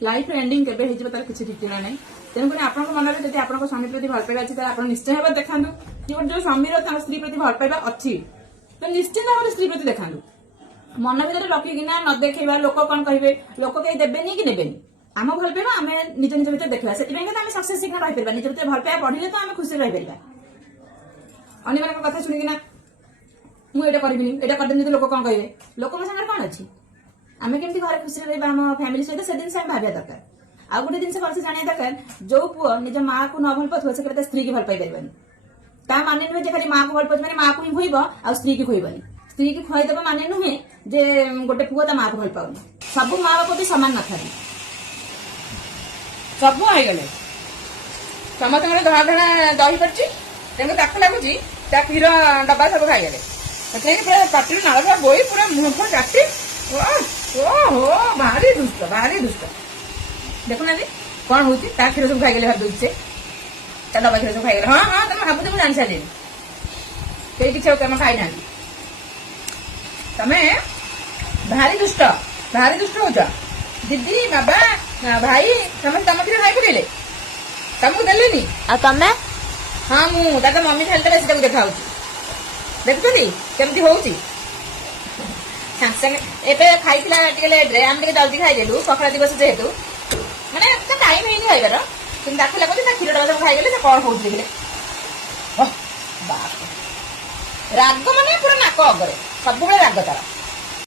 life ending केबे हेजिबो तार किछि ठीक ना नहीं तेणुक आपन मन में जब आपन स्वामी प्रति भल पाइबा अच्छी आप निश्चय भाव देखा कि जो स्वामी स्त्री प्रति भल पाइबा अच्छी तो निश्चित भाव स्त्री प्रति देखा मन भर रखिकिना न देखा लोक कौन कहे लोक कहीं देवेनि कि नेबेनि आम भल पाइबा आम निज निज भर देखा से सक्सेस शीघ्र रहीपर निज भर भल पाइबा बढ़िले तो आम खुशी रहीपर अन्य मान कथा शुणिकिना मुझे करदेनी यहाँ करदेनी लोक कौन कहे लोक सागर कौन अच्छी आम केमती घर खुशी रहा आम फैमिली सहित से जिन भाविया दरकार आउ गोटे जिन भलसे जाना दरकार जो पुओ निज माँ को न भल पाथुव से स्त्री की भल पाई पारबनी ता माने नुहे खाली माँ को भल पाउछ माने माँ को ही खुईब आ स्त्री की खुईबनी स्त्री की खुआईदेव माने नुहे जे गोटे पुओ ता माँ को भल पाउनी सब माँ बाप भी सामान न था सब आईगले समस्त धड़ा धड़ा दही पड़ी लगुच क्षीर डब्बा सब खाईगले पूरा पाटी नाल बोई पूरा मुह काटी ओहो भारी दुष्ट देखुना कौन हूँ क्षीर सब खाईगले भाव दूचे डब्बा क्षीर सब खाईगले हाँ हाँ तुम भावुच मुझे जानी सारे कई किसी तुम खाई ना तमें भारी दुष्ट हो दीदी बाबा भाई समस्त तुम क्षीर खाई पकड़े तुमको देलेनी तमें हाँ मुझे मम्मी खाली से देखा देखुଛନ୍ତି କେମିତି ହଉଛି ସାଙ୍ଗେ ସାଙ୍ଗେ ଏବେ ଖାଇଥିଲା ଟିକେ ଲେଟ୍ରେ ଆମେ ଟିକେ ଜଲ୍ଦି ଖାଇଦେଲୁ ସକାଳ ଦିବସ ଯେହେତୁ ମାନେ ଟାଇମ୍ ହେଇନି ଖାଇବାର କିନ୍ତୁ ତାକୁ ଲାଗୁଛି ତା କ୍ଷୀର ଡବା ସବୁ ଖାଇଗଲେ ସେ କଣ ହଉଛି ଦେଖିଲେ ରାଗ ମାନେ ପୁରା ନାକ ଅଗରେ ସବୁବେଳେ ରାଗ ତାର